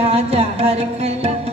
आजा हर खैया